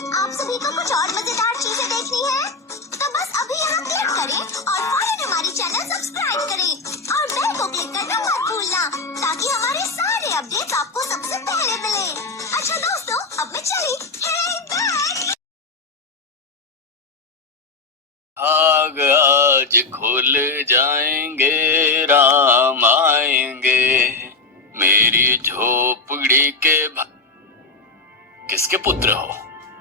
आप सभी को कुछ और मजेदार चीजें देखनी है तो बस अभी यहाँ क्लिक करें और फौरन हमारी चैनल सब्सक्राइब करें और बेल को क्लिक करना मत भूलना ताकि हमारे सारे अपडेट्स आपको सबसे पहले मिले। अच्छा दोस्तों, अब मैं चली। हे बैक। आग आज खुल जाएंगे, राम आएंगे, मेरी झोपड़ी के किसके पुत्र हो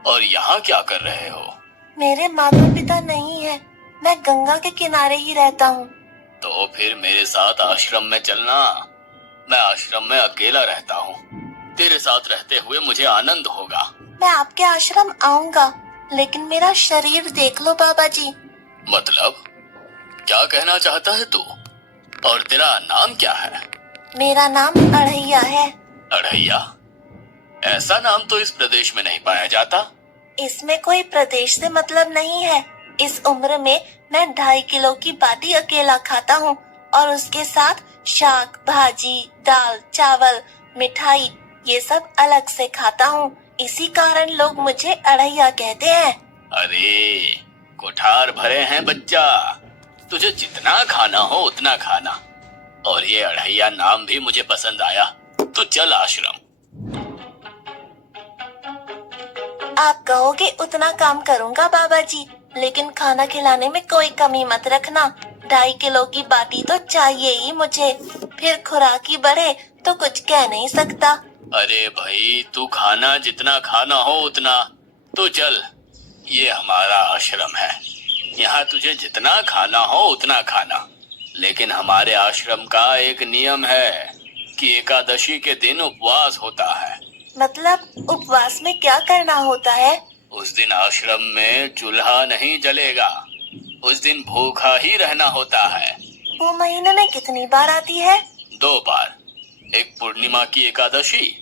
और यहाँ क्या कर रहे हो? मेरे माता पिता नहीं है, मैं गंगा के किनारे ही रहता हूँ। तो फिर मेरे साथ आश्रम में चलना। मैं आश्रम में अकेला रहता हूँ, तेरे साथ रहते हुए मुझे आनंद होगा। मैं आपके आश्रम आऊंगा, लेकिन मेरा शरीर देख लो बाबा जी। मतलब क्या कहना चाहता है तू? और तेरा नाम क्या है? मेरा नाम अढ़ैया है। अढ़ैया? ऐसा नाम तो इस प्रदेश में नहीं पाया जाता। इसमें कोई प्रदेश से मतलब नहीं है। इस उम्र में मैं 2.5 किलो की बाटी अकेला खाता हूँ और उसके साथ शाक, भाजी, दाल, चावल, मिठाई ये सब अलग से खाता हूँ। इसी कारण लोग मुझे अढ़ैया कहते हैं। अरे कोठार भरे हैं बच्चा, तुझे जितना खाना हो उतना खाना। और ये अढ़ैया नाम भी मुझे पसंद आया। तू चल आश्रम। आप कहोगे उतना काम करूँगा बाबा जी, लेकिन खाना खिलाने में कोई कमी मत रखना। 2.5 किलो की बाटी तो चाहिए ही मुझे, फिर खुराक ही बढ़े तो कुछ कह नहीं सकता। अरे भाई, तू खाना जितना खाना हो उतना। तो चल, ये हमारा आश्रम है, यहाँ तुझे जितना खाना हो उतना खाना। लेकिन हमारे आश्रम का एक नियम है कि एकादशी के दिन उपवास होता है। मतलब उपवास में क्या करना होता है? उस दिन आश्रम में चूल्हा नहीं जलेगा, उस दिन भूखा ही रहना होता है। वो महीने में कितनी बार आती है? 2 बार, एक पूर्णिमा की एकादशी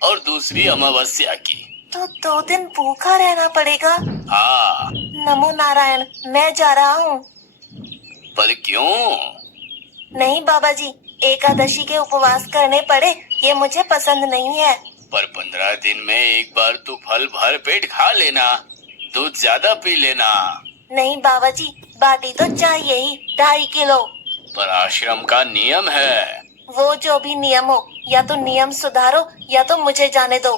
और दूसरी अमावस्या की। तो 2 दिन भूखा रहना पड़ेगा। हाँ। नमो नारायण, मैं जा रहा हूँ। पर क्यों? नहीं बाबा जी, एकादशी के उपवास करने पड़े ये मुझे पसंद नहीं है। पर 15 दिन में एक बार तू फल भर पेट खा लेना, दूध ज्यादा पी लेना। नहीं बाबा जी, बाटी तो चाहिए ही 2.5 किलो। पर आश्रम का नियम है। वो जो भी नियम हो, या तो नियम सुधारो या तो मुझे जाने दो।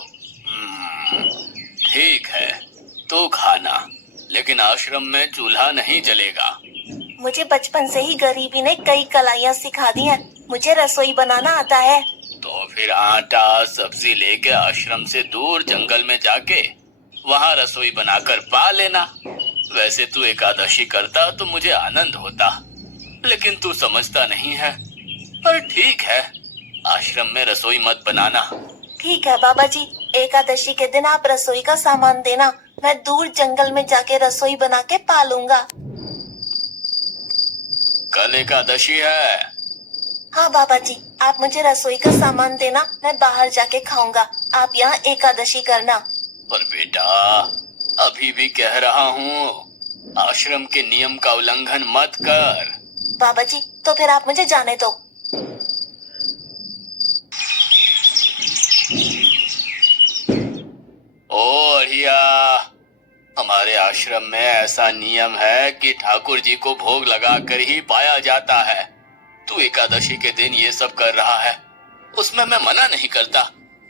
ठीक है, तू खाना, लेकिन आश्रम में चूल्हा नहीं जलेगा। मुझे बचपन से ही गरीबी ने कई कलाइयाँ सिखा दी हैं। मुझे रसोई बनाना आता है। तो फिर आटा सब्जी लेके आश्रम से दूर जंगल में जाके वहाँ रसोई बनाकर पा लेना। वैसे तू एकादशी करता तो मुझे आनंद होता, लेकिन तू समझता नहीं है। पर ठीक है, आश्रम में रसोई मत बनाना। ठीक है बाबा जी, एकादशी के दिन आप रसोई का सामान देना, मैं दूर जंगल में जाके रसोई बना के पालूंगा। कल एकादशी है। हाँ बाबा जी, आप मुझे रसोई का सामान देना, मैं बाहर जाके खाऊंगा। आप यहाँ एकादशी करना। पर बेटा, अभी भी कह रहा हूँ, आश्रम के नियम का उल्लंघन मत कर। बाबा जी, तो फिर आप मुझे जाने दो। ओ अढ़िया, हमारे आश्रम में ऐसा नियम है कि ठाकुर जी को भोग लगाकर ही पाया जाता है। तू एकादशी के दिन ये सब कर रहा है, उसमें मैं मना नहीं करता,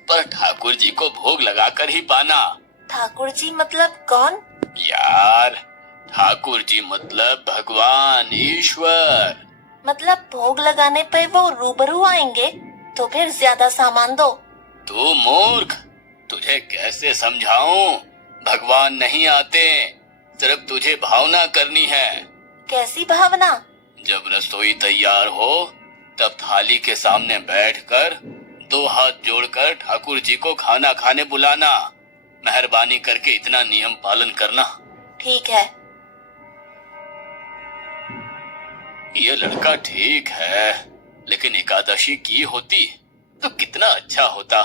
पर ठाकुर जी को भोग लगाकर ही पाना। ठाकुर जी मतलब कौन? यार, ठाकुर जी मतलब भगवान ईश्वर। मतलब भोग लगाने पे वो रूबरू आएंगे? तो फिर ज्यादा सामान दो। तू मूर्ख, तुझे कैसे समझाऊं? भगवान नहीं आते, सिर्फ तुझे भावना करनी है। कैसी भावना? जब रसोई तैयार हो तब थाली के सामने बैठकर 2 हाथ जोड़कर ठाकुर जी को खाना खाने बुलाना। मेहरबानी करके इतना नियम पालन करना। ठीक है। ये लड़का ठीक है, लेकिन एकादशी की होती तो कितना अच्छा होता।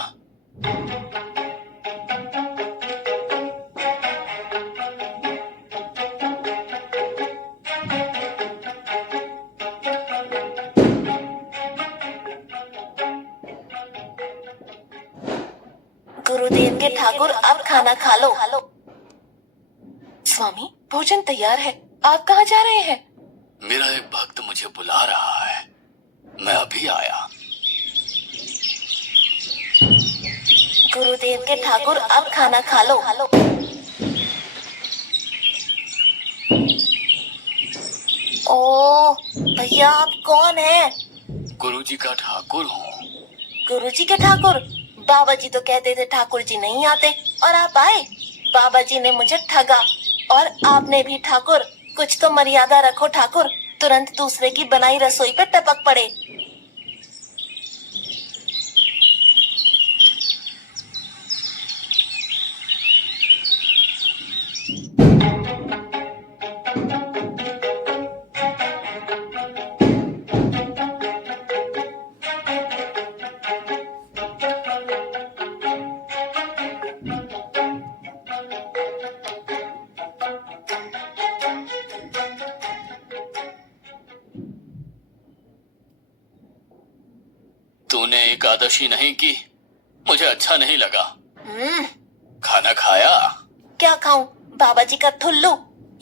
गुरुदेव के ठाकुर, अब खाना खा लो। स्वामी, भोजन तैयार है, आप कहाँ जा रहे हैं? मेरा एक भक्त मुझे बुला रहा है, मैं अभी आया। गुरुदेव के ठाकुर, अब खाना खा लो। ओ भैया, आप कौन हैं? गुरुजी का ठाकुर हूँ। गुरुजी के ठाकुर? बाबा जी तो कहते थे ठाकुर जी नहीं आते, और आप आए। बाबा जी ने मुझे ठगा, और आपने भी ठाकुर। कुछ तो मर्यादा रखो ठाकुर, तुरंत दूसरे की बनाई रसोई पर टपक पड़े। तूने एकादशी नहीं की, मुझे अच्छा नहीं लगा। खाना खाया? क्या खाऊं? बाबा जी का ठुल्लू।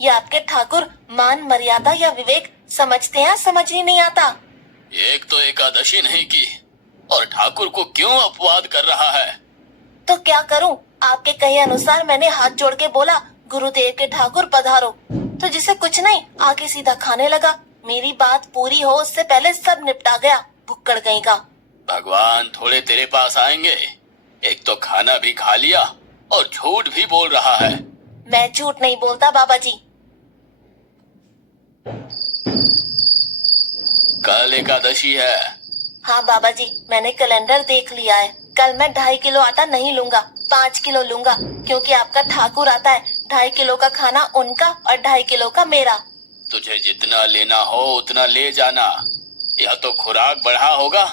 ये आपके ठाकुर मान मर्यादा या विवेक समझते हैं, समझ ही नहीं आता। एक तो एकादशी नहीं की और ठाकुर को क्यों अपवाद कर रहा है? तो क्या करूं? आपके कहे अनुसार मैंने हाथ जोड़ के बोला, गुरुदेव के ठाकुर पधारो, तो जिसे कुछ नहीं आके सीधा खाने लगा। मेरी बात पूरी हो उससे पहले सब निपटा गया, भुक्कड़ कहीं का। भगवान थोड़े तेरे पास आएंगे। एक तो खाना भी खा लिया और झूठ भी बोल रहा है। मैं झूठ नहीं बोलता बाबा जी। कल एकादशी है। हाँ बाबा जी, मैंने कैलेंडर देख लिया है। कल मैं 2.5 किलो आटा नहीं लूंगा, 5 किलो लूंगा, क्योंकि आपका ठाकुर आता है। 2.5 किलो का खाना उनका और 2.5 किलो का मेरा। तुझे जितना लेना हो उतना ले जाना। या तो खुराक बढ़ा होगा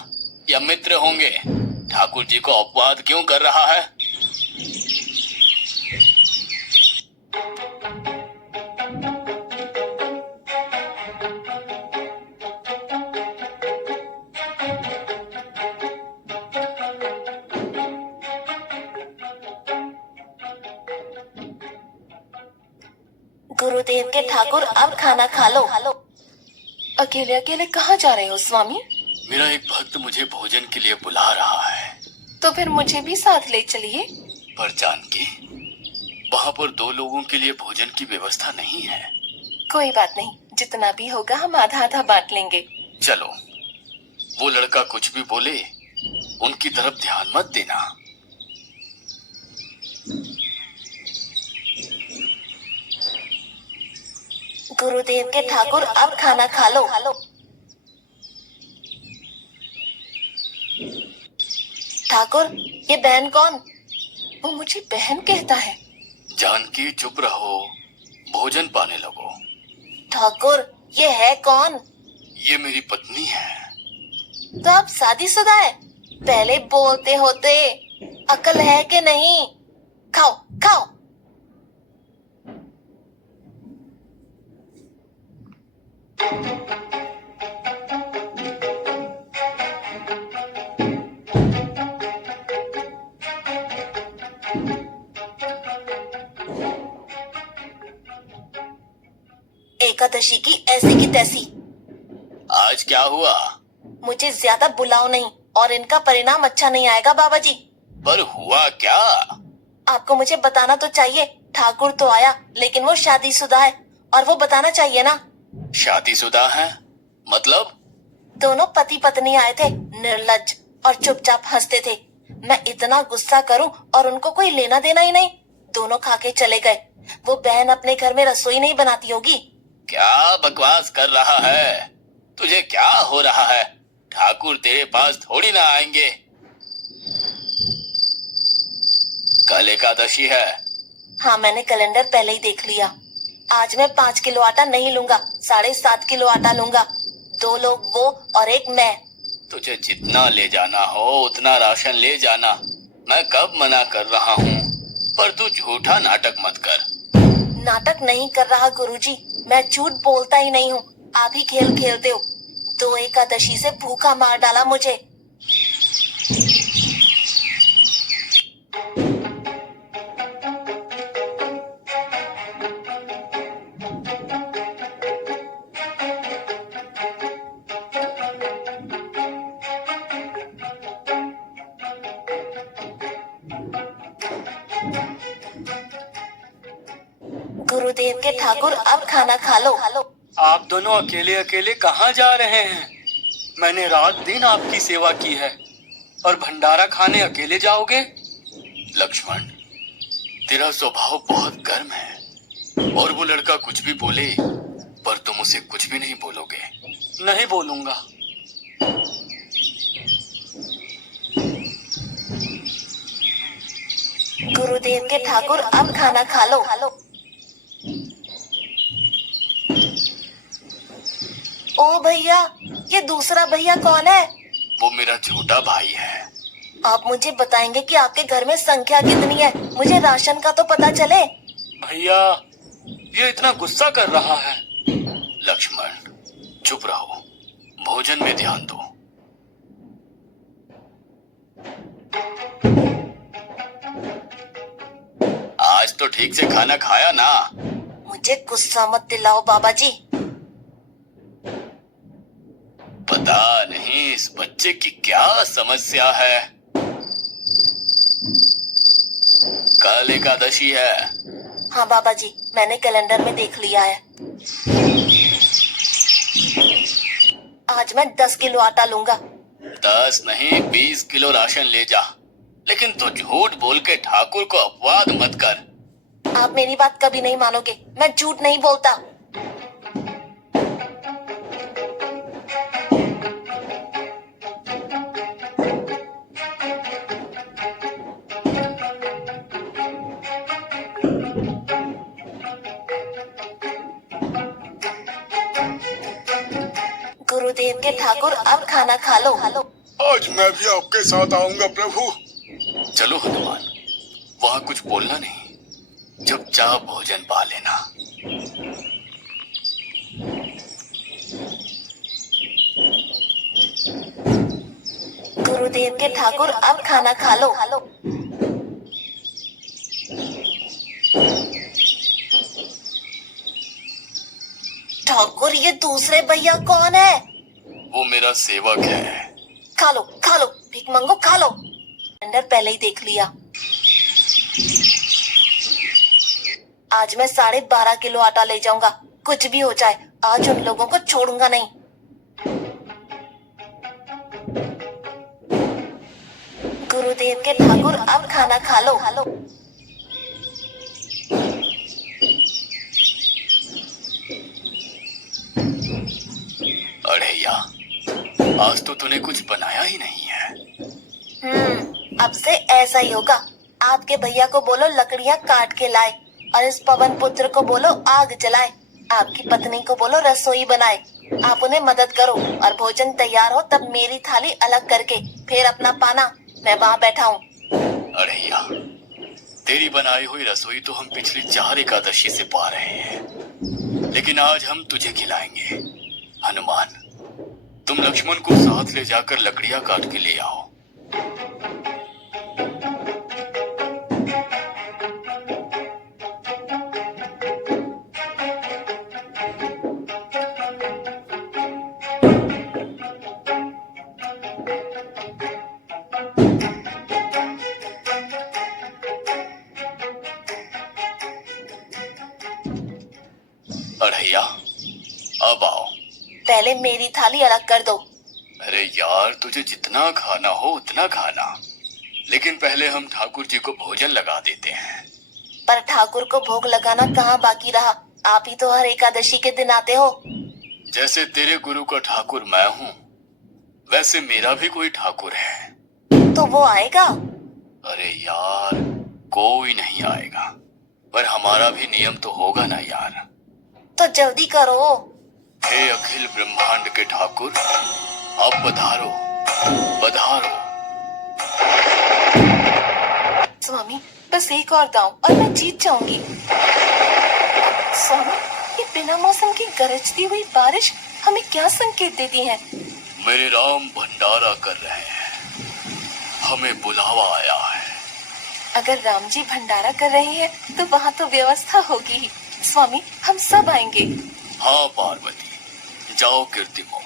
या मित्र होंगे। ठाकुर जी को अपवाद क्यों कर रहा है? गुरुदेव के ठाकुर, अब खाना खा लो। अकेले अकेले कहाँ जा रहे हो स्वामी? मेरा एक भक्त मुझे भोजन के लिए बुला रहा है। तो फिर मुझे भी साथ ले चलिए। पर जानकी, वहाँ पर 2 लोगों के लिए भोजन की व्यवस्था नहीं है। कोई बात नहीं, जितना भी होगा हम आधा आधा बांट लेंगे। चलो, वो लड़का कुछ भी बोले उनकी तरफ ध्यान मत देना। गुरुदेव के ठाकुर, अब खाना खा लो। ठाकुर, ये बहन कौन? वो मुझे बहन कहता है। जानकी चुप रहो, भोजन पाने लगो। ठाकुर, ये है कौन? ये मेरी पत्नी है। तो आप शादीशुदा है? पहले बोलते होते, अकल है कि नहीं? खाओ खाओ। एकादशी की ऐसी की तैसी। आज क्या हुआ? मुझे ज्यादा बुलाओ नहीं, और इनका परिणाम अच्छा नहीं आएगा बाबा जी। पर हुआ क्या? आपको मुझे बताना तो चाहिए। ठाकुर तो आया, लेकिन वो शादीशुदा है, और वो बताना चाहिए ना। शादीशुदा है? मतलब? दोनों पति पत्नी आए थे, निर्लज्ज, और चुपचाप हंसते थे। मैं इतना गुस्सा करूं और उनको कोई लेना देना ही नहीं। दोनों खा के चले गए। वो बहन अपने घर में रसोई नहीं बनाती होगी। क्या बकवास कर रहा है? तुझे क्या हो रहा है? ठाकुर तेरे पास थोड़ी ना आएंगे। कल एकादशी है। हाँ, मैंने कैलेंडर पहले ही देख लिया। आज मैं 5 किलो आटा नहीं लूंगा, 7.5 किलो आटा लूंगा। 2 लोग वो और एक मैं। तुझे जितना ले जाना हो उतना राशन ले जाना। मैं कब मना कर रहा हूँ, पर तू झूठा नाटक मत कर। नाटक नहीं कर रहा गुरुजी, मैं झूठ बोलता ही नहीं हूँ। आप ही खेल खेलते हो। 2 एकादशी से भूखा मार डाला मुझे। गुरुदेव के ठाकुर अब खाना खा लो। आप दोनों अकेले अकेले कहाँ जा रहे हैं? मैंने रात दिन आपकी सेवा की है और भंडारा खाने अकेले जाओगे? लक्ष्मण, तेरा स्वभाव बहुत गर्म है और वो लड़का कुछ भी बोले पर तुम उसे कुछ भी नहीं बोलोगे। नहीं बोलूंगा। गुरुदेव के ठाकुर अब खाना खा लो। ओ भैया, ये दूसरा भैया कौन है? वो मेरा छोटा भाई है। आप मुझे बताएंगे कि आपके घर में संख्या कितनी है? मुझे राशन का तो पता चले। भैया, ये इतना गुस्सा कर रहा है। लक्ष्मण, चुप रहो, भोजन में ध्यान दो। आज तो ठीक से खाना खाया ना? मुझे गुस्सा मत दिलाओ बाबा जी। पता नहीं इस बच्चे की क्या समस्या है। कल एकादशी है। हाँ बाबा जी, मैंने कैलेंडर में देख लिया है। आज मैं 10 किलो आटा लूंगा। 10 नहीं 20 किलो राशन ले जा, लेकिन तू झूठ बोल के ठाकुर को अपवाद मत कर। आप मेरी बात कभी नहीं मानोगे, मैं झूठ नहीं बोलता। गुरुदेव के ठाकुर अब खाना खा लो। आज मैं भी आपके साथ आऊंगा प्रभु। चलो हनुमान, वहाँ कुछ बोलना नहीं, चुपचाप भोजन पा लेना। गुरुदेव के ठाकुर अब खाना खा लो। ठाकुर, ये दूसरे भैया कौन है? वो मेरा सेवक है। खा लो, भीख मंगो, खा लो। कैलेंडर पहले ही देख लिया। आज मैं 12.5 किलो आटा ले जाऊंगा, कुछ भी हो जाए, आज उन लोगों को छोड़ूंगा नहीं। गुरुदेव के ठाकुर अब खाना खा लो। अड़ैया, आज तो तूने कुछ बनाया ही नहीं है। अब से ऐसा ही होगा। आपके भैया को बोलो लकड़ियाँ काट के लाए और इस पवन पुत्र को बोलो आग जलाए। आपकी पत्नी को बोलो रसोई बनाए। आप उन्हें मदद करो और भोजन तैयार हो तब मेरी थाली अलग करके फिर अपना पाना, मैं वहाँ बैठा हूँ। अड़ैया, तेरी बनाई हुई रसोई तो हम पिछली 4 एकादशी से पा रहे हैं, लेकिन आज हम तुझे खिलाएंगे। हनुमान, तुम लक्ष्मण को साथ ले जाकर लकड़ियां काट के ले आओ। अड़ैया, अब आओ। पहले मेरी थाली अलग कर दो। अरे यार, तुझे जितना खाना हो उतना खाना, लेकिन पहले हम ठाकुर जी को भोजन लगा देते हैं। पर ठाकुर को भोग लगाना कहाँ बाकी रहा? आप ही तो हर एकादशी के दिन आते हो। जैसे तेरे गुरु का ठाकुर मैं हूँ, वैसे मेरा भी कोई ठाकुर है। तो वो आएगा? अरे यार, कोई नहीं आएगा, पर हमारा भी नियम तो होगा ना यार। तो जल्दी करो। हे अखिल ब्रह्मांड के ठाकुर, अब पधारो, पधारो। स्वामी, बस एक और दांव और मैं जीत जाऊंगी। स्वामी, ये बिना मौसम की गरजती हुई बारिश हमें क्या संकेत देती है? मेरे राम भंडारा कर रहे हैं, हमें बुलावा आया है। अगर राम जी भंडारा कर रहे हैं तो वहाँ तो व्यवस्था होगी ही। स्वामी, हम सब आएंगे। हाँ पार्वती, जाओ कीर्तिमुख,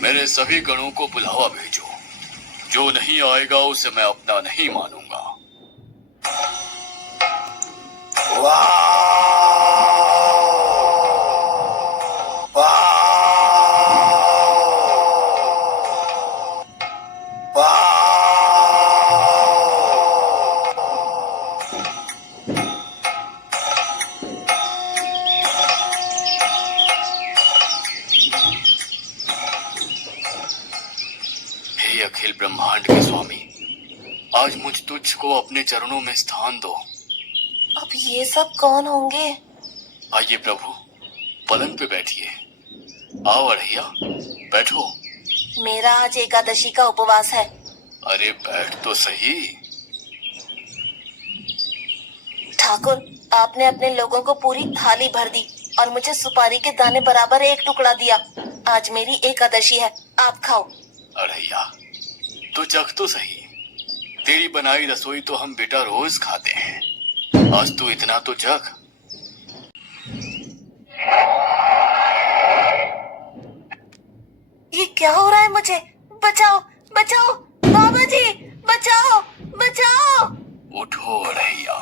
मेरे सभी गणों को बुलावा भेजो। जो नहीं आएगा उसे मैं अपना नहीं मानूंगा। वाह! ब्रह्मांड के स्वामी, आज मुझ तुझको अपने चरणों में स्थान दो। अब ये सब कौन होंगे? आइए प्रभु, पलंग पे बैठिए। आओ अढ़ैया, बैठो। मेरा आज एकादशी का उपवास है। अरे बैठ तो सही। ठाकुर, आपने अपने लोगों को पूरी थाली भर दी और मुझे सुपारी के दाने बराबर एक टुकड़ा दिया। आज मेरी एकादशी है, आप खाओ। अढ़ैया, तू चख तो सही। तेरी बनाई रसोई तो हम बेटा रोज खाते हैं, आज तू इतना तो चख। ये क्या हो रहा है मुझे? बचाओ, बचाओ, बाबा जी, बचाओ, बचाओ। उठो अढ़ैया।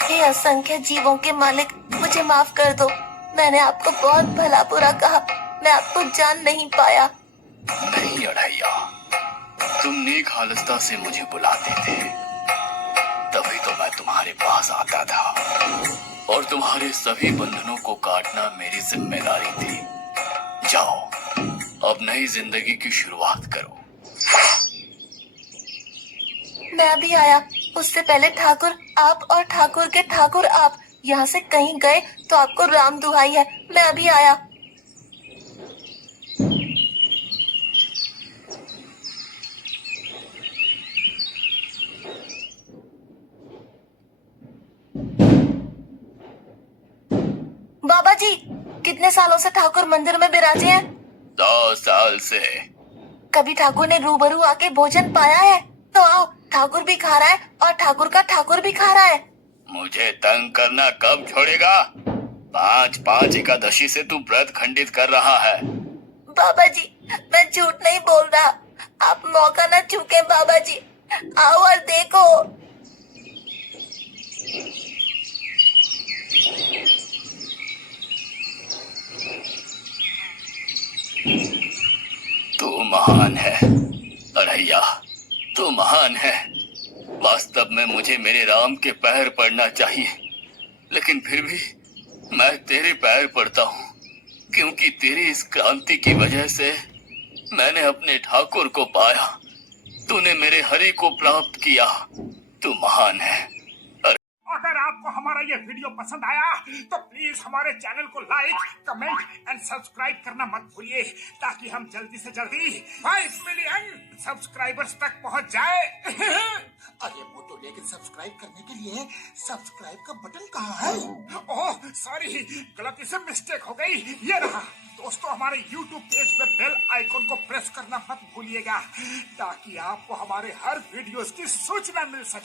हे असंख्य जीवों के मालिक, मुझे माफ कर दो। मैंने आपको बहुत भला बुरा कहा, मैं आपको जान नहीं पाया। नहीं अढ़ैया, तुम नेक हालस्ता से मुझे बुलाते थे, तभी तो मैं तुम्हारे पास आता था, और तुम्हारे सभी बंधनों को काटना मेरी जिम्मेदारी थी। जाओ, अब नई जिंदगी की शुरुआत करो। मैं अभी आया। उससे पहले ठाकुर आप और ठाकुर के ठाकुर आप यहाँ से कहीं गए तो आपको राम दुहाई है। मैं अभी आया। बाबा जी, कितने सालों से ठाकुर मंदिर में विराजे हैं? 100 साल से। कभी ठाकुर ने रूबरू आके भोजन पाया है? तो आओ, ठाकुर भी खा रहा है और ठाकुर का ठाकुर भी खा रहा है। मुझे तंग करना कब छोड़ेगा? 5 एकादशी से तू व्रत खंडित कर रहा है। बाबा जी, मैं झूठ नहीं बोल रहा। आप मौका न चूके बाबा जी, आओ और देखो। तू महान है अढ़ैया, तू महान है। वास्तव में मुझे मेरे राम के पैर पड़ना चाहिए, लेकिन फिर भी मैं तेरे पैर पड़ता हूँ, क्योंकि तेरी इस क्रांति की वजह से मैंने अपने ठाकुर को पाया। तूने मेरे हरि को प्राप्त किया। तू महान है। अगर आपको हमारा ये वीडियो पसंद आया तो प्लीज हमारे चैनल को लाइक, कमेंट एंड सब्सक्राइब करना मत भूलिए, ताकि हम जल्दी से जल्दी 5 मिलियन सब्सक्राइबर्स तक पहुंच जाए। अरे वो तो, लेकिन सब्सक्राइब करने के लिए सब्सक्राइब का बटन कहाँ है? ओह सॉरी, गलती से मिस्टेक हो गई। ये रहा। दोस्तों, हमारे YouTube पेज पे बेल आइकन को प्रेस करना मत भूलिएगा, ताकि आपको हमारे हर वीडियोस की सूचना मिल सके।